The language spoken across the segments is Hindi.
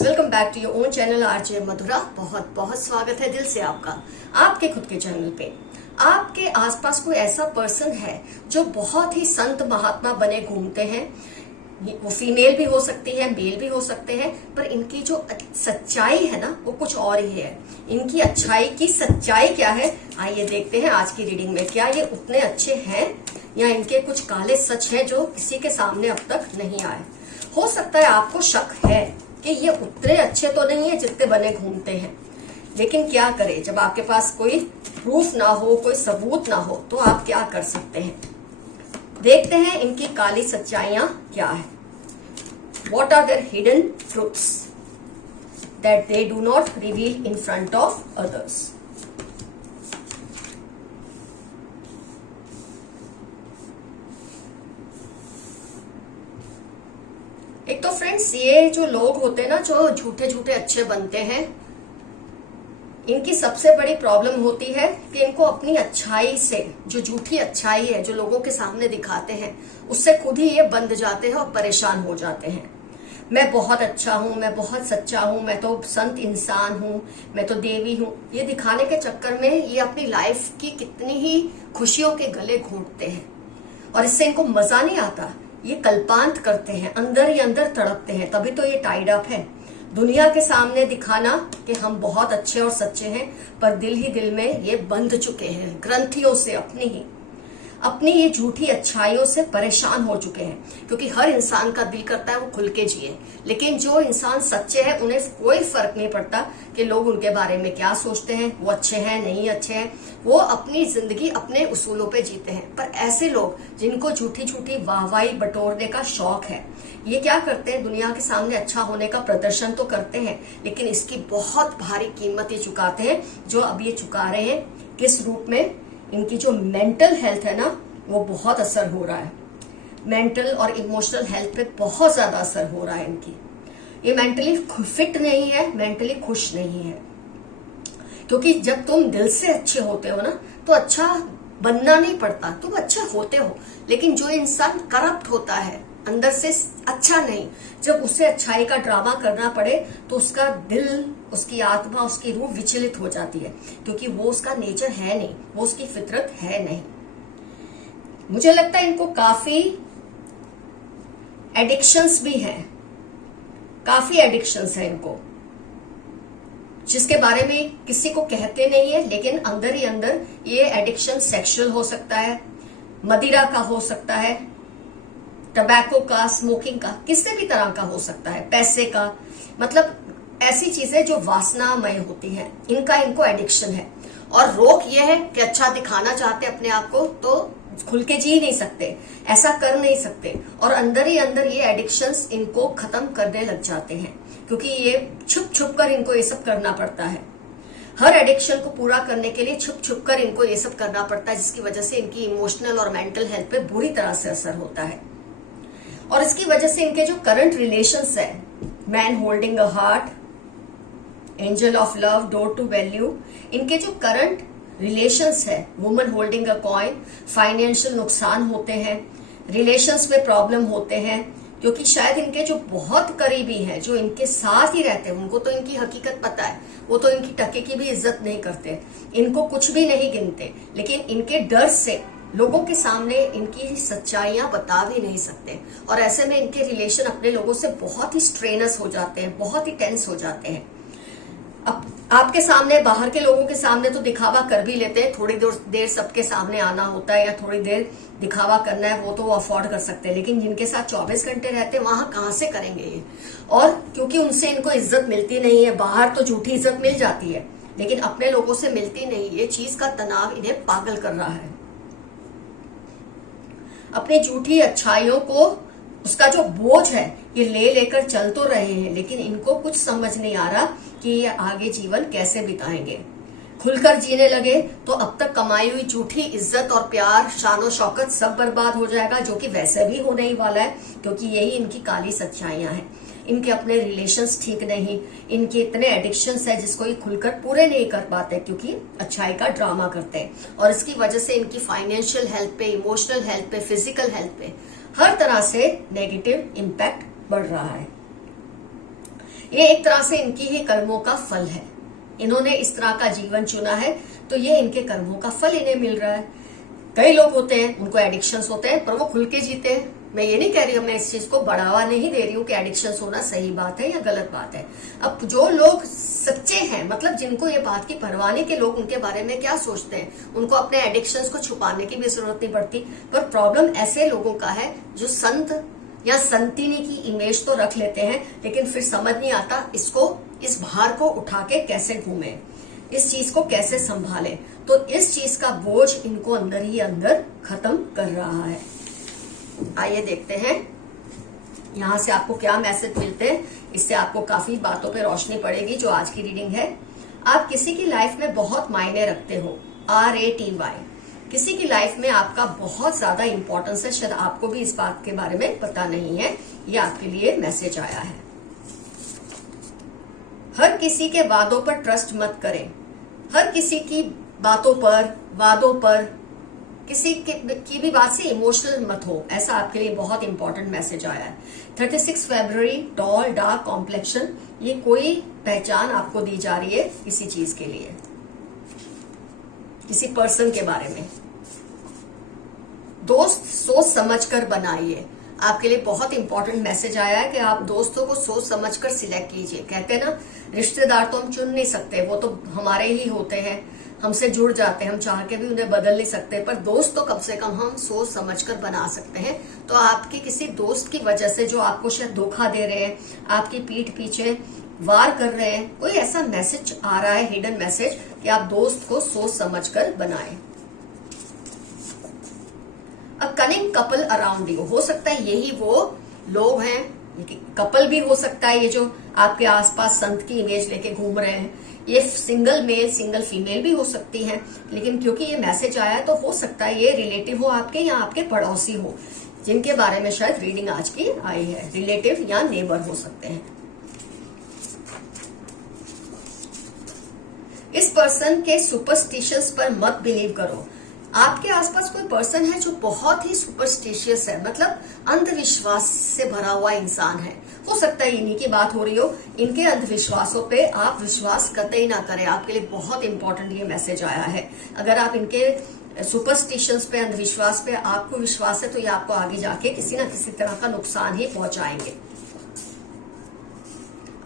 Friends, welcome back to your own channel RJ Madhura. बहुत बहुत स्वागत है दिल से आपका आपके खुद के चैनल पे। आपके आसपास कोई ऐसा पर्सन है जो बहुत ही संत महात्मा बने घूमते हैं। वो फीमेल भी हो सकती है, मेल भी हो सकते हैं, पर इनकी जो सच्चाई है ना वो कुछ और ही है। इनकी अच्छाई की सच्चाई क्या है, आइए देखते हैं आज की रीडिंग में। क्या ये उतने अच्छे हैं या इनके कुछ काले सच हैं जो किसी के सामने अब तक नहीं आए। हो सकता है आपको शक है कि ये उतने अच्छे तो नहीं है जितने बने घूमते हैं, लेकिन क्या करें जब आपके पास कोई प्रूफ ना हो, कोई सबूत ना हो, तो आप क्या कर सकते हैं। देखते हैं इनकी काली सच्चाइयां क्या है। What are their hidden truths that they do not reveal in front of others? एक तो फ्रेंड्स, ये जो लोग होते हैं ना जो झूठे झूठे अच्छे बनते हैं, इनकी सबसे बड़ी प्रॉब्लम होती है कि इनको अपनी अच्छाई से, जो झूठी अच्छाई है जो लोगों के सामने दिखाते हैं, उससे खुद ही ये बंध जाते हैं और परेशान हो जाते हैं। मैं बहुत अच्छा हूं, मैं बहुत सच्चा हूं, मैं तो संत इंसान हूं, मैं तो देवी हूं, ये दिखाने के चक्कर में ये अपनी लाइफ की कितनी ही खुशियों के गले घोंटते हैं और इससे इनको मजा नहीं आता। ये कल्पांत करते हैं, अंदर ही अंदर तड़पते हैं, तभी तो ये टाइड अप है। दुनिया के सामने दिखाना कि हम बहुत अच्छे और सच्चे हैं, पर दिल ही दिल में ये बंध चुके हैं ग्रंथियों से, अपनी ये झूठी अच्छाइयों से परेशान हो चुके हैं। क्योंकि हर इंसान का दिल करता है वो खुल के जिए, लेकिन जो इंसान सच्चे हैं उन्हें कोई फर्क नहीं पड़ता कि लोग उनके बारे में क्या सोचते हैं, वो अच्छे हैं नहीं अच्छे हैं। वो अपनी जिंदगी अपने उसूलों पे जीते हैं। पर ऐसे लोग जिनको झूठी झूठी वाहवाही बटोरने का शौक है, ये क्या करते हैं, दुनिया के सामने अच्छा होने का प्रदर्शन तो करते हैं, लेकिन इसकी बहुत भारी कीमत ये चुकाते हैं। जो अब ये चुका रहे हैं, किस रूप में, इनकी जो मेंटल हेल्थ है ना वो बहुत असर हो रहा है। मेंटल और इमोशनल हेल्थ पे बहुत ज्यादा असर हो रहा है इनकी। ये मेंटली फिट नहीं है, मेंटली खुश नहीं है। क्योंकि जब तुम दिल से अच्छे होते हो ना तो अच्छा बनना नहीं पड़ता, तुम अच्छे होते हो। लेकिन जो इंसान करप्ट होता है, अंदर से अच्छा नहीं, जब उसे अच्छाई का ड्रामा करना पड़े तो उसका दिल, उसकी आत्मा, उसकी रूह विचलित हो जाती है। क्योंकि वो उसका नेचर है नहीं, वो उसकी फितरत है नहीं। मुझे लगता है इनको काफी एडिक्शंस भी हैं, काफी एडिक्शंस हैं इनको, जिसके बारे में किसी को कहते नहीं है, लेकिन अंदर ही अंदर ये एडिक्शन सेक्सुअल हो सकता है, मदिरा का हो सकता है, टबैको का, स्मोकिंग का, किसी भी तरह का हो सकता है, पैसे का, मतलब ऐसी चीजें जो वासनामय होती हैं, इनको एडिक्शन है। और रोक ये है कि अच्छा दिखाना चाहते अपने आप को तो खुल के जी नहीं सकते, ऐसा कर नहीं सकते, और अंदर ही अंदर ये एडिक्शंस इनको खत्म करने लग जाते हैं। क्योंकि ये छुप छुप कर इनको ये सब करना पड़ता है। हर एडिक्शन को पूरा करने के लिए छुप छुप कर इनको ये सब करना पड़ता है, जिसकी वजह से इनकी इमोशनल और मेंटल हेल्थ पे बुरी तरह से असर होता है। और इसकी वजह से इनके जो करंट रिलेशंस है, man holding a heart, angel of love, door to value, इनके जो करंट रिलेशंस है, woman holding a coin, financial नुकसान होते हैं, रिलेशंस में प्रॉब्लम होते हैं। क्योंकि शायद इनके जो बहुत करीबी हैं, जो इनके साथ ही रहते हैं, उनको तो इनकी हकीकत पता है, वो तो इनकी टके की भी इज्जत नहीं करते, इनको कुछ भी नहीं गिनते, लेकिन इनके डर से लोगों के सामने इनकी सच्चाइयां बता भी नहीं सकते। और ऐसे में इनके रिलेशन अपने लोगों से बहुत ही स्ट्रेनस हो जाते हैं, बहुत ही टेंस हो जाते हैं। अब आपके सामने, बाहर के लोगों के सामने तो दिखावा कर भी लेते हैं, थोड़ी देर सबके सामने आना होता है या थोड़ी देर दिखावा करना है, वो तो वो अफोर्ड कर सकते हैं। लेकिन जिनके साथ 24 घंटे रहते हैं, वहां कहां से करेंगे ये। और क्योंकि उनसे इनको इज्जत मिलती नहीं है, बाहर तो झूठी इज्जत मिल जाती है, लेकिन अपने लोगों से मिलती नहीं, ये चीज का तनाव इन्हें पागल कर रहा है। अपनी झूठी अच्छाइयों को, उसका जो बोझ है, ये ले लेकर चल तो रहे हैं, लेकिन इनको कुछ समझ नहीं आ रहा कि ये आगे जीवन कैसे बिताएंगे। खुलकर जीने लगे तो अब तक कमाई हुई झूठी इज्जत और प्यार, शान और शौकत सब बर्बाद हो जाएगा, जो कि वैसे भी होने ही वाला है। क्योंकि यही इनकी काली सच्चाइयां हैं। इनके अपने रिलेशंस ठीक नहीं, इनके इतने एडिक्शंस है जिसको ये खुलकर पूरे नहीं कर पाते, क्योंकि अच्छाई का ड्रामा करते हैं। और इसकी वजह से इनकी फाइनेंशियल हेल्थ पे, इमोशनल हेल्थ पे, फिजिकल हेल्थ पे हर तरह से नेगेटिव इम्पैक्ट बढ़ रहा है। ये एक तरह से इनकी ही कर्मों का फल है। इन्होंने इस तरह का जीवन चुना है तो ये इनके कर्मों का फल इन्हें मिल रहा है। कई लोग होते हैं उनको एडिक्शंस होते हैं पर वो खुल के जीते हैं। मैं ये नहीं कह रही हूँ, मैं इस चीज को बढ़ावा नहीं दे रही हूँ कि एडिक्शंस होना सही बात है या गलत बात है। अब जो लोग सच्चे हैं, मतलब जिनको ये बात की परवाह नहीं कि लोग उनके बारे में क्या सोचते हैं, उनको अपने एडिक्शंस को छुपाने की भी जरूरत नहीं पड़ती। पर प्रॉब्लम ऐसे लोगों का है जो संत या संतिनी की इमेज तो रख लेते हैं लेकिन फिर समझ नहीं आता इस भार को उठा के कैसे घूमे, इस चीज को कैसे संभाले। तो इस चीज का बोझ इनको अंदर ही अंदर खत्म कर रहा है। आइए देखते हैं यहां से आपको क्या मैसेज मिलते हैं। इससे आपको काफी बातों पे रोशनी पड़ेगी जो आज की रीडिंग है। आप किसी की लाइफ में बहुत मायने रखते हो, RATY। किसी की लाइफ में आपका बहुत ज्यादा इंपॉर्टेंस है। शायद आपको भी इस बात के बारे में पता नहीं है, ये आपके लिए मैसेज आया है। हर किसी के वादों पर ट्रस्ट मत करें। हर किसी की बातों पर, वादों पर, किसी की भी बात से इमोशनल मत हो। ऐसा आपके लिए बहुत इंपॉर्टेंट मैसेज आया है। 36 फरवरी, टॉल, डार्क कॉम्प्लेक्शन, ये कोई पहचान आपको दी जा रही है किसी चीज के लिए, किसी पर्सन के बारे में। दोस्त सोच समझकर बनाइए। आपके लिए बहुत इंपॉर्टेंट मैसेज आया है कि आप दोस्तों को सोच समझकर सिलेक्ट कीजिए। कहते हैं ना, रिश्तेदार तो हम चुन नहीं सकते, वो तो हमारे ही होते हैं, हमसे जुड़ जाते हैं, हम चाह के भी उन्हें बदल नहीं सकते। पर दोस्त तो कम से कम हम सोच समझकर बना सकते हैं। तो आपके किसी दोस्त की वजह से जो आपको शायद धोखा दे रहे हैं, आपकी पीठ पीछे वार कर रहे हैं, कोई ऐसा मैसेज आ रहा है, हिडन मैसेज, कि आप दोस्त को सोच समझकर बनाएं। अ कनिंग कपल अराउंड यू, हो सकता है यही वो लोग हैं, कपल भी हो सकता है ये जो आपके आसपास संत की इमेज लेके घूम रहे हैं। ये सिंगल मेल, सिंगल फीमेल भी हो सकती है, लेकिन क्योंकि ये मैसेज आया है तो हो सकता है ये रिलेटिव हो आपके या आपके पड़ोसी हो, जिनके बारे में शायद रीडिंग आज की आई है। रिलेटिव या नेबर हो सकते हैं। इस पर्सन के सुपरस्टिशियस पर मत बिलीव करो। आपके आसपास कोई पर्सन है जो बहुत ही सुपरस्टिशियस है, मतलब अंधविश्वास से भरा हुआ इंसान है। हो सकता है इन्हीं की बात हो रही हो। इनके अंधविश्वासों पे आप विश्वास कतई ना करें। आपके लिए बहुत इंपॉर्टेंट ये मैसेज आया है। अगर आप इनके सुपरस्टिशंस पे, अंधविश्वास पे आपको विश्वास है तो ये आपको आगे जाके किसी ना किसी तरह का नुकसान ही पहुंचाएंगे।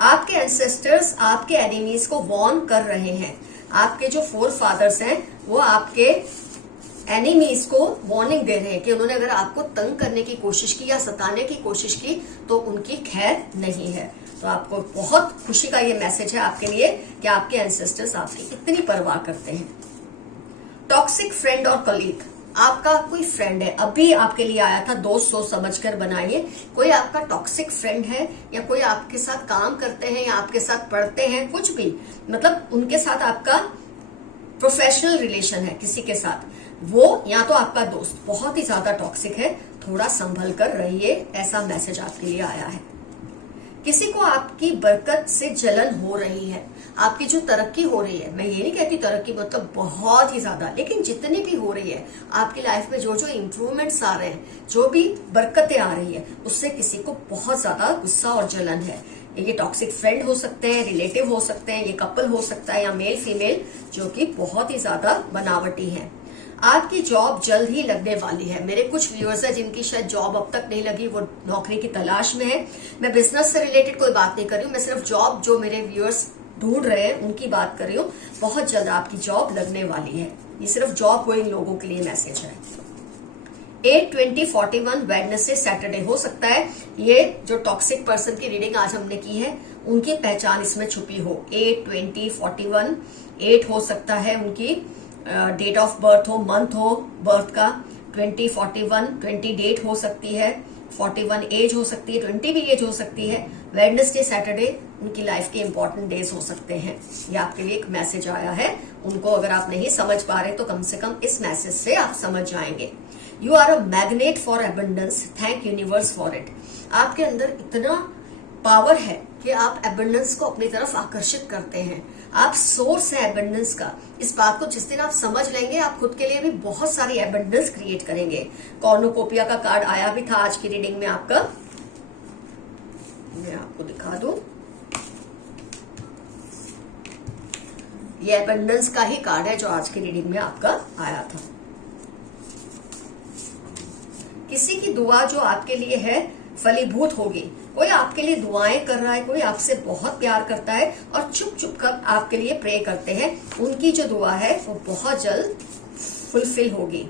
आपके एंसेस्टर्स आपके एनिमीज को वॉर्न कर रहे हैं। आपके जो फोर फादर्स हैं वो आपके एनिमीज को वार्निंग दे रहे हैं कि उन्होंने अगर आपको तंग करने की कोशिश की या सताने की कोशिश की तो उनकी खैर नहीं है। तो आपको बहुत खुशी का ये मैसेज है आपके लिए कि आपके एंसेस्टर्स आपकी इतनी परवाह करते हैं। टॉक्सिक फ्रेंड और कलीग, आपका कोई फ्रेंड है, अभी आपके लिए आया था, दोस्त सोच समझकर बनाइए। कोई आपका टॉक्सिक फ्रेंड है या कोई आपके साथ काम करते हैं या आपके साथ पढ़ते हैं, कुछ भी, मतलब उनके साथ आपका प्रोफेशनल रिलेशन है किसी के साथ, वो या तो आपका दोस्त बहुत ही ज्यादा टॉक्सिक है, थोड़ा संभल कर रहिए, ऐसा मैसेज आपके लिए आया है। किसी को आपकी बरकत से जलन हो रही है। आपकी जो तरक्की हो रही है, मैं ये नहीं कहती तरक्की मतलब बहुत ही ज्यादा, लेकिन जितनी भी हो रही है आपकी लाइफ में, जो जो इम्प्रूवमेंट्स आ रहे हैं, जो भी बरकतें आ रही है, उससे किसी को बहुत ज्यादा गुस्सा और जलन है। ये टॉक्सिक फ्रेंड हो सकते हैं, रिलेटिव हो सकते हैं, ये कपल हो सकता है या मेल फीमेल जो कि बहुत ही ज्यादा बनावटी है। आपकी जॉब जल्द ही लगने वाली है। मेरे कुछ व्यूअर्स हैं जिनकी शायद जॉब अब तक नहीं लगी, वो नौकरी की तलाश में है। मैं बिजनेस से रिलेटेड कोई बात नहीं कर रही हूँ, मैं सिर्फ जॉब जो मेरे व्यूअर्स ढूंढ रहे हैं उनकी बात कर रही हूँ। बहुत जल्द आपकी जॉब लगने वाली है। ये सिर्फ जॉब गोइंग लोगों के लिए मैसेज है। 8/20/41 वेडनेसडे सैटरडे हो सकता है ये जो टॉक्सिक पर्सन की रीडिंग आज हमने की है उनकी पहचान इसमें छुपी हो। 8/20/41, 8 हो सकता है उनकी डेट ऑफ बर्थ हो, मंथ हो बर्थ का। 20/41, 20 डेट हो सकती है, 41 एज हो सकती है, 20 भी एज हो सकती है। वेडनेसडे सैटरडे उनकी लाइफ के इंपॉर्टेंट डेज हो सकते हैं। ये आपके लिए एक मैसेज आया है। उनको अगर आप नहीं समझ पा रहे तो कम से कम इस मैसेज से आप समझ जाएंगे। You are a magnet for abundance, thank universe for it. आपके अंदर इतना पावर है कि आप एबंडेंस को अपनी तरफ आकर्षित करते हैं। आप सोर्स है एबंडेंस का। इस बात को जिस दिन आप समझ लेंगे आप खुद के लिए भी बहुत सारी एबंडेंस क्रिएट करेंगे। कॉर्नोकोपिया का कार्ड आया भी था आज की रीडिंग में आपका, मैं आपको दिखा दूं। ये एबंडेंस का ही कार्ड है जो आज की रीडिंग में आपका आया था। किसी की दुआ जो आपके लिए है फलीभूत होगी। कोई आपके लिए दुआएं कर रहा है, कोई आपसे बहुत प्यार करता है और चुप चुप कर आपके लिए प्रे करते हैं। उनकी जो दुआ है वो बहुत जल्द फुलफिल होगी।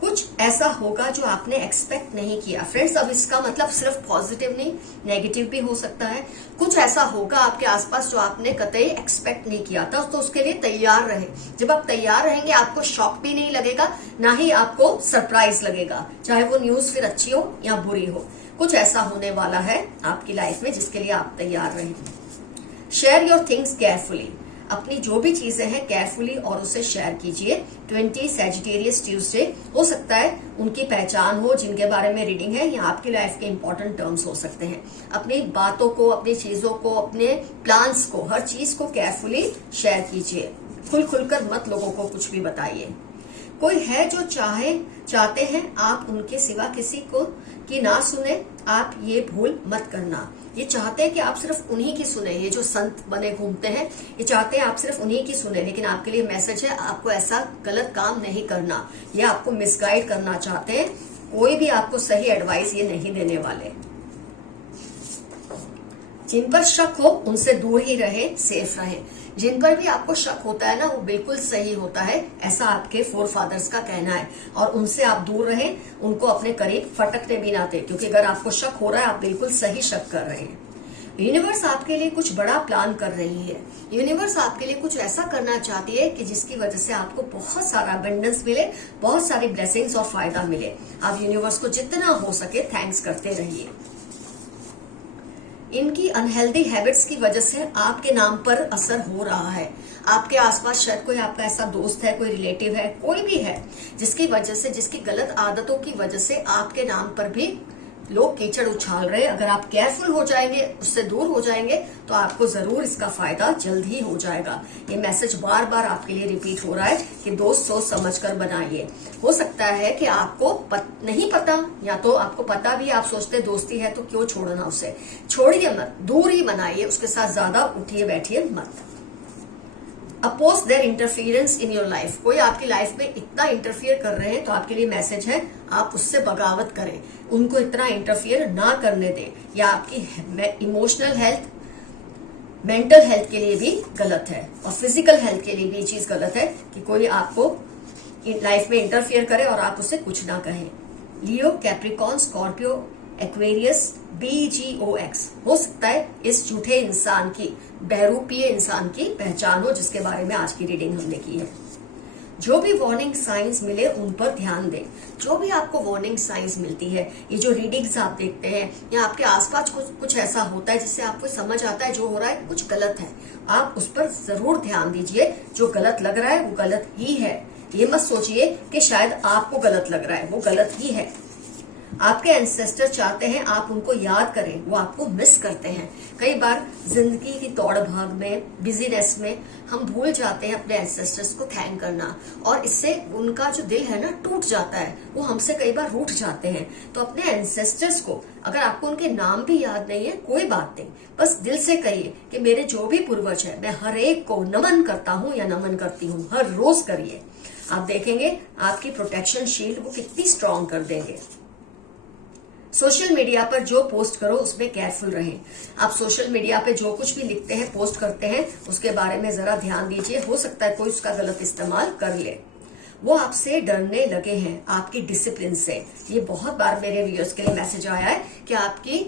कुछ ऐसा होगा जो आपने एक्सपेक्ट नहीं किया। फ्रेंड्स, अब इसका मतलब सिर्फ पॉजिटिव नहीं, नेगेटिव भी हो सकता है। कुछ ऐसा होगा आपके आसपास जो आपने कतई एक्सपेक्ट नहीं किया था, तो उसके लिए तैयार रहे। जब आप तैयार रहेंगे आपको शॉक भी नहीं लगेगा, ना ही आपको सरप्राइज लगेगा, चाहे वो न्यूज फिर अच्छी हो या बुरी हो। कुछ ऐसा होने वाला है आपकी लाइफ में जिसके लिए आप तैयार रहें। Share your things carefully. अपनी जो भी चीजें हैं केयरफुली और उसे शेयर कीजिए। 20 सैजिटेरियस ट्यूसडे, हो सकता है उनकी पहचान हो जिनके बारे में रीडिंग है, या आपकी लाइफ के इंपॉर्टेंट टर्म्स हो सकते हैं। अपनी बातों को, अपनी चीजों को, अपने प्लान्स को, हर चीज को केयरफुली शेयर कीजिए। खुलकर मत लोगों को कुछ भी बताइए। कोई है जो चाहते हैं आप उनके सिवा किसी को की ना सुने, आप ये भूल मत करना। ये चाहते हैं कि आप सिर्फ उन्हीं की सुने। ये जो संत बने घूमते हैं, ये चाहते हैं आप सिर्फ उन्हीं की सुने, लेकिन आपके लिए मैसेज है आपको ऐसा गलत काम नहीं करना। ये आपको मिसगाइड करना चाहते हैं। कोई भी आपको सही एडवाइस ये नहीं देने वाले। जिन पर शक हो उनसे दूर ही रहे, सेफ रहे। जिन पर भी आपको शक होता है ना, वो बिल्कुल सही होता है, ऐसा आपके फोर फादर्स का कहना है। और उनसे आप दूर रहें, उनको अपने करीब फटकने भी ना दें, क्योंकि अगर आपको शक हो रहा है आप बिल्कुल सही शक कर रहे हैं। यूनिवर्स आपके लिए कुछ बड़ा प्लान कर रही है। यूनिवर्स आपके लिए कुछ ऐसा करना चाहती है कि जिसकी वजह से आपको बहुत सारा अबंडेंस मिले, बहुत सारी ब्लेसिंग्स और फायदा मिले। आप यूनिवर्स को जितना हो सके थैंक्स करते रहिए। इनकी अनहेल्दी हैबिट्स की वजह से आपके नाम पर असर हो रहा है। आपके आसपास शायद कोई आपका ऐसा दोस्त है, कोई रिलेटिव है, कोई भी है जिसकी वजह से, जिसकी गलत आदतों की वजह से आपके नाम पर भी लोग कीचड़ उछाल रहे हैं। अगर आप केयरफुल हो जाएंगे, उससे दूर हो जाएंगे, तो आपको जरूर इसका फायदा जल्द ही हो जाएगा। ये मैसेज बार बार आपके लिए रिपीट हो रहा है कि दोस्त सोच समझकर बनाइए। हो सकता है कि आपको नहीं पता, या तो आपको पता भी, आप सोचते दोस्ती है तो क्यों छोड़ना उसे। छोड़िए मत, दूर ही बनाइए, उसके साथ ज्यादा उठिए बैठिए मत। Oppose their interference in your life. कोई आपकी लाइफ में इतना इंटरफियर कर रहे हैं तो आपके लिए मैसेज है आप उससे बगावत करें, उनको इतना इंटरफियर ना करने दें। या आपकी इमोशनल हेल्थ, मेंटल हेल्थ के लिए भी गलत है, और फिजिकल हेल्थ के लिए भी ये चीज गलत है कि कोई आपको लाइफ में इंटरफियर करे और आप उससे कुछ ना कहें। लियो, कैप्रिकॉर्न, स्कॉर्पियो, एक्वेरियस, BGOX हो सकता है इस झूठे इंसान की, बहरूपीय इंसान की पहचान हो जिसके बारे में आज की रीडिंग हमने की है। जो भी वार्निंग साइंस मिले उन पर ध्यान दें। जो भी आपको वार्निंग साइंस मिलती है, ये जो रीडिंग्स आप देखते हैं या आपके आसपास कुछ ऐसा होता है जिससे आपको समझ आता है जो हो रहा है कुछ गलत है, आप उस पर जरूर ध्यान दीजिए। जो गलत लग रहा है वो गलत ही है। ये मत सोचिए कि शायद आपको गलत लग रहा है, वो गलत ही है। आपके एंसेस्टर चाहते हैं आप उनको याद करें, वो आपको मिस करते हैं। कई बार जिंदगी की दौड़ भाग में, बिजीनेस में हम भूल जाते हैं अपने एंसेस्टर्स को थैंक करना, और इससे उनका जो दिल है ना टूट जाता है, वो हमसे कई बार रूठ जाते हैं। तो अपने एंसेस्टर्स को, अगर आपको उनके नाम भी याद नहीं है कोई बात नहीं, बस दिल से कहिए कि मेरे जो भी पूर्वज है मैं हर एक को नमन करता हूँ या नमन करती हूँ। हर रोज करिए, आप देखेंगे आपकी प्रोटेक्शन शील्ड वो कितनी स्ट्रांग कर देंगे। सोशल मीडिया पर जो पोस्ट करो उसमें केयरफुल रहें। आप सोशल मीडिया पे जो कुछ भी लिखते हैं, पोस्ट करते हैं, उसके बारे में जरा ध्यान दीजिए। हो सकता है कोई उसका गलत इस्तेमाल कर ले। वो आपसे डरने लगे हैं, आपकी डिसिप्लिन से। ये बहुत बार मेरे व्यूअर्स के लिए मैसेज आया है कि आपकी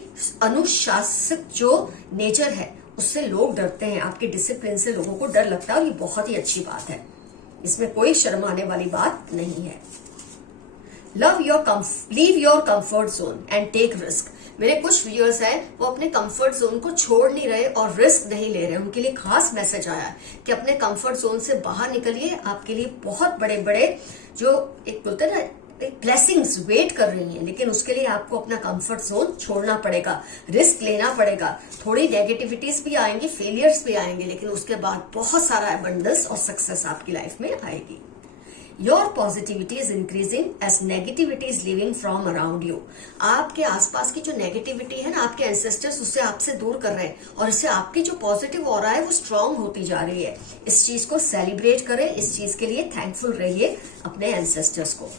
अनुशासित जो नेचर है उससे लोग डरते हैं, आपकी डिसिप्लिन से लोगों को डर लगता है, और ये बहुत ही अच्छी बात है, इसमें कोई शर्माने वाली बात नहीं है। Leave your comfort zone and take risk. मेरे कुछ व्यूअर्स हैं वो अपने कंफर्ट जोन को छोड़ नहीं रहे और रिस्क नहीं ले रहे। उनके लिए खास मैसेज आया है कि अपने कंफर्ट जोन से बाहर निकलिए। आपके लिए बहुत बड़े बड़े जो एक बोलते हैं ना ब्लेसिंग्स वेट कर रही हैं, लेकिन उसके लिए आपको अपना कंफर्ट जोन छोड़ना पड़ेगा, रिस्क लेना पड़ेगा। थोड़ी नेगेटिविटीज भी आएंगी, फेलियर्स भी आएंगे, लेकिन उसके बाद बहुत सारा अबंडेंस और सक्सेस आपकी लाइफ में आएगी। Your positivity is increasing as negativity is leaving from around you. आपके आसपास की जो नेगेटिविटी है ना, आपके एंसेस्टर्स उससे आपसे दूर कर रहे हैं और इससे आपकी जो पॉजिटिव ऑरा है वो स्ट्रांग होती जा रही है। इस चीज को सेलिब्रेट करें, इस चीज के लिए थैंकफुल रहिए अपने एंसेस्टर्स को।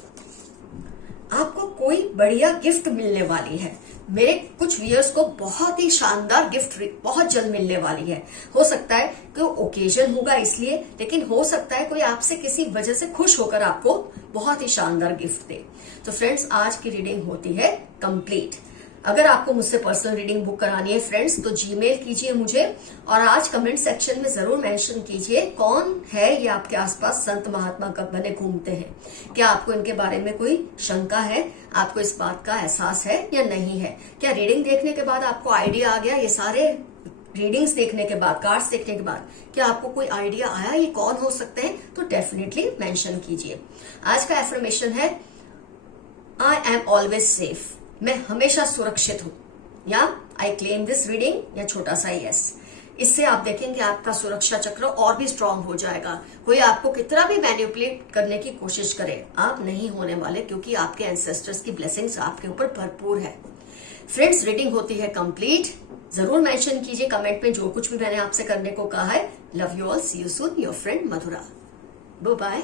आपको कोई बढ़िया गिफ्ट मिलने वाली है। मेरे कुछ व्यूअर्स को बहुत ही शानदार गिफ्ट बहुत जल्द मिलने वाली है। हो सकता है कोई ओकेजन होगा इसलिए, लेकिन हो सकता है कोई आपसे किसी वजह से खुश होकर आपको बहुत ही शानदार गिफ्ट दे। तो फ्रेंड्स, आज की रीडिंग होती है कंप्लीट। अगर आपको मुझसे पर्सनल रीडिंग बुक करानी है फ्रेंड्स, तो जीमेल कीजिए मुझे और आज कमेंट सेक्शन में जरूर मेंशन कीजिए कौन है ये आपके आसपास संत महात्मा कब बने घूमते हैं। क्या आपको इनके बारे में कोई शंका है? आपको इस बात का एहसास है या नहीं है? क्या रीडिंग देखने के बाद आपको आइडिया आ गया? ये सारे रीडिंग्स देखने के बाद, कार्ड्स देखने के बाद क्या आपको कोई आइडिया आया ये कौन हो सकते हैं? तो डेफिनेटली मेंशन कीजिए। आज का एफर्मेशन है आई एम ऑलवेज सेफ। मैं हमेशा सुरक्षित हूं, या आई क्लेम दिस रीडिंग, या छोटा सा यस। इससे आप देखेंगे आपका सुरक्षा चक्र और भी स्ट्रांग हो जाएगा। कोई आपको कितना भी मैनिपुलेट करने की कोशिश करे, आप नहीं होने वाले, क्योंकि आपके एंसेस्टर्स की ब्लेसिंग्स आपके ऊपर भरपूर है। फ्रेंड्स, रीडिंग होती है कंप्लीट। जरूर मेंशन कीजिए कमेंट में जो कुछ भी मैंने आपसे करने को कहा है। Love you all, see you soon, your friend Madhura. Bye bye.